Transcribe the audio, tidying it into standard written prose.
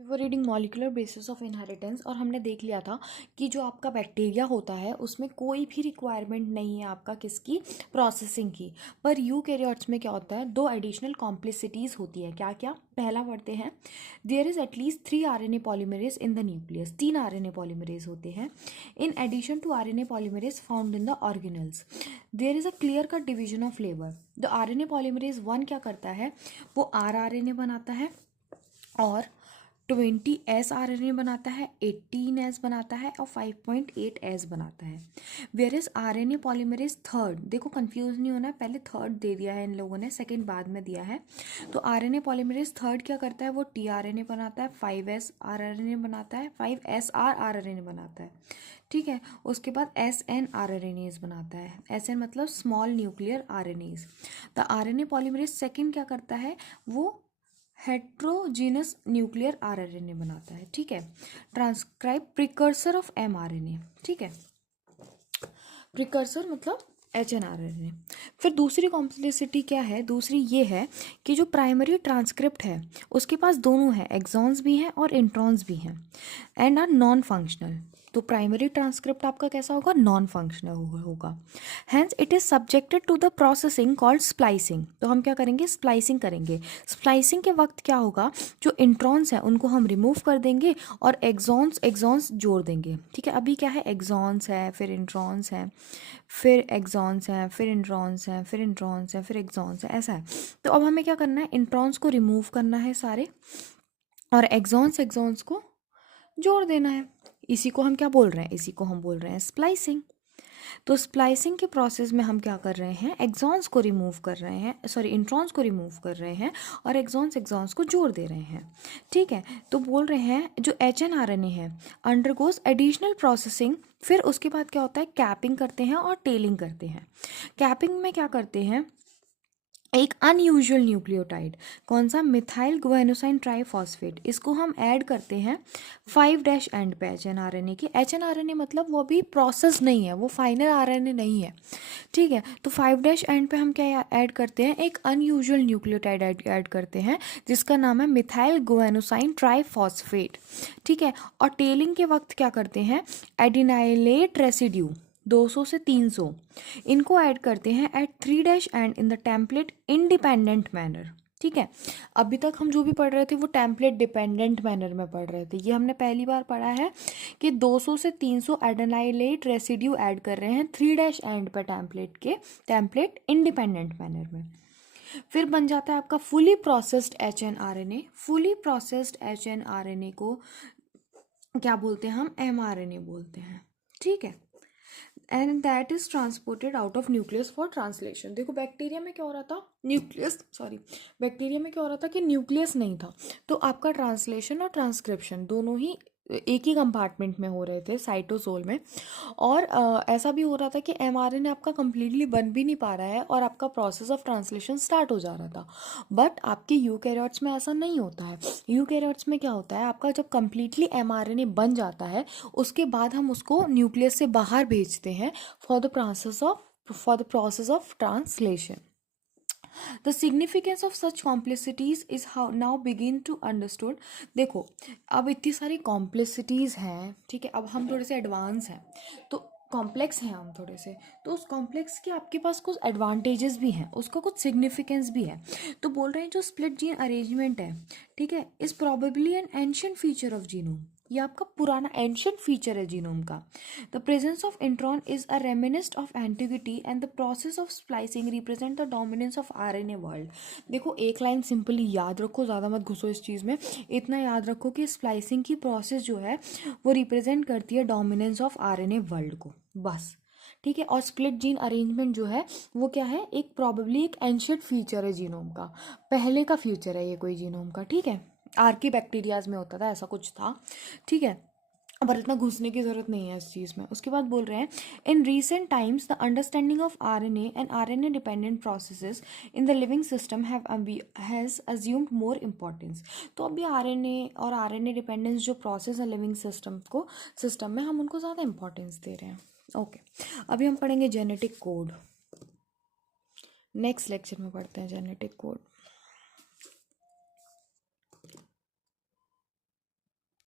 वो reading molecular basis of inheritance, और हमने देख लिया था कि जो आपका बैक्टीरिया होता है उसमें कोई भी रिक्वायरमेंट नहीं है आपका किसकी, प्रोसेसिंग की। पर यूकैरियोट्स में क्या होता है, दो एडिशनल कॉम्प्लिसिटीज़ होती है। क्या क्या, पहला पढ़ते हैं, there is at least 3 RNA polymerase in the nucleus, 3 RNA polymerase होते हैं। In addition to RNA polymerase found in the organelles, there is a clear cut division of labour. The RNA polymerase 1 क्या करता है, वो आरआरएनए बनाता है और 20 are N ए बनाता है, 18 बनाता है और 5.8 बनाता है। Where is R N A polymerase third, देखो कंफ्यूज नहीं होना, पहले थर्ड दे दिया है इन लोगों ने, सेकंड बाद में दिया है। तो R N A polymerase third क्या करता है, वो टी आर एन ए बनाता है, 5S आर एन ए बनाता है, 5SR आर एन ए बनाता है। ठीक है, उसके बाद SN आर एन एज बनाता है। SN मतलब small nuclear R N As. The R N A polymerase second क्या करता है, वो हेट्रोजीनस न्यूक्लियर आरएनए बनाता है। ठीक है, ट्रांसक्राइब प्रिकर्सर ऑफ mRNA। ठीक है, प्रिकर्सर मतलब HNRNA। फिर दूसरी कॉम्प्लेक्सिटी क्या है, दूसरी ये है कि जो प्राइमरी ट्रांसक्रिप्ट है उसके पास दोनों है, एक्सॉन्स भी हैं और इंट्रॉन्स भी हैं, एंड आर नॉन फंक्शनल। तो प्राइमरी ट्रांसक्रिप्ट आपका कैसा होगा, नॉन फंक्शनल होगा। Hence it is subjected to the processing called splicing. तो हम क्या करेंगे, स्प्लाइसिंग करेंगे। स्प्लाइसिंग के वक्त क्या होगा, जो इंट्रॉन्स हैं उनको हम रिमूव कर देंगे और एक्सॉन्स जोड़ देंगे। ठीक है, अभी क्या है, एक्सॉन्स है, फिर इंट्रॉन्स है, फिर एक्सॉन्स हैं, फिर इंट्रॉन्स हैं, फिर इंट्रॉन्स हैं, फिर एक्सॉन्स हैं, ऐसा है। तो अब हमें क्या करना है, इंट्रॉन्स को रिमूव करना है सारे, और एक्सॉन्स को जोड़ देना है। इसी को हम क्या बोल रहे हैं, इसी को हम बोल रहे हैं स्प्लाइसिंग। तो स्प्लाइसिंग के प्रोसेस में हम क्या कर रहे हैं, एक्सॉन्स को रिमूव कर रहे हैं, सॉरी इंट्रॉन्स को रिमूव कर रहे हैं और एक्सॉन्स को जोड़ दे रहे हैं। ठीक है, तो बोल रहे हैं जो HNRNA है अंडरगोज एडिशनल प्रोसेसिंग। फिर उसके बाद क्या होता है, कैपिंग करते हैं और टेलिंग करते हैं। कैपिंग में क्या करते हैं, एक अनयूजुअल न्यूक्लियोटाइड, कौन सा, मिथाइल गुआनोसाइन ट्राइफॉस्फेट, इसको हम ऐड करते हैं 5' एंड पे HNRNA के। HNRNA मतलब वो अभी प्रोसेस नहीं है, वो फाइनल RNA नहीं है। ठीक है, तो 5' एंड पे हम क्या ऐड करते हैं, एक अनयूजुअल न्यूक्लियोटाइड ऐड करते हैं जिसका नाम है मिथाइल गुआनोसाइन ट्राइफॉस्फेट। ठीक है, और टेलिंग के वक्त क्या करते हैं, एडिनाइलेट रेसिड्यू 200 से 300 इनको ऐड करते हैं at 3' end in the template independent manner. ठीक है, अभी तक हम जो भी पढ़ रहे थे वो टेम्पलेट डिपेंडेंट मैनर में पढ़ रहे थे, ये हमने पहली बार पढ़ा है कि 200 से 300 एडेनाइलेट रेसिड्यू ऐड कर रहे हैं 3' एंड पर टेम्पलेट के, टेम्पलेट इंडिपेंडेंट मैनर में। फिर बन जाता है आपका fully processed HNRNA। Fully processed HNRNA को क्या बोलते हैं, हम mRNA बोलते हैं। ठीक है, and that is transported out of nucleus for translation. देखो बैक्टीरिया में क्या हो रहा था, बैक्टीरिया में क्या हो रहा था कि न्यूक्लियस नहीं था, तो आपका ट्रांसलेशन और ट्रांसक्रिप्शन दोनों ही एक ही कंपार्टमेंट में हो रहे थे, साइटोसोल में। और ऐसा भी हो रहा था कि mRNA आपका कंप्लीटली बन भी नहीं पा रहा है और आपका प्रोसेस ऑफ ट्रांसलेशन स्टार्ट हो जा रहा था। बट आपके यूकैरियोट्स में ऐसा नहीं होता है। यूकैरियोट्स में क्या होता है, आपका जब कंप्लीटली mRNA बन जाता है उसके बाद हम उसको न्यूक्लियस से बाहर भेजते हैं for the process of translation. The significance of such complexities is how now begin to understood. देखो अब इतनी सारी कॉम्प्लेक्सिटीज हैं, ठीक है, अब हम थोड़े से एडवांस हैं, तो कॉम्प्लेक्स हैं हम थोड़े से, तो उस कॉम्प्लेक्स के आपके पास कुछ एडवांटेजेस भी हैं, उसका कुछ सिग्निफिकेंस भी है। तो बोल रहे हैं जो स्प्लिट जीन अरेंजमेंट है, ठीक है, is probably an ancient feature of genome, ये आपका पुराना एंशिएंट फीचर है जीनोम का। The presence of intron is a reminiscent of antiquity and the process of splicing represent the dominance of RNA world. देखो एक लाइन सिंपली याद रखो, ज़्यादा मत घुसो इस चीज़ में, इतना याद रखो कि स्प्लाइसिंग की प्रोसेस जो है वो रिप्रेजेंट करती है डोमिनेंस ऑफ RNA वर्ल्ड को, बस। ठीक है, और स्प्लिट जीन अरेंजमेंट जो है वो क्या है, एक प्रॉबेबली एक एंशिएंट फीचर है जीनोम का, पहले का फ्यूचर है ये कोई जीनोम का। ठीक है, आर्की बैक्टीरियाज में होता था, ऐसा कुछ था। ठीक है, पर इतना घुसने की ज़रूरत नहीं है इस चीज़ में। उसके बाद बोल रहे हैं in recent times the understanding of RNA and RNA dependent processes in the living system has assumed more importance. तो अभी RNA और RNA डिपेंडेंस जो प्रोसेस है लिविंग सिस्टम में, हम उनको ज़्यादा इंपॉर्टेंस दे रहे हैं। ओके, अभी हम पढ़ेंगे जेनेटिक कोड, नेक्स्ट लेक्चर में पढ़ते हैं जेनेटिक कोड।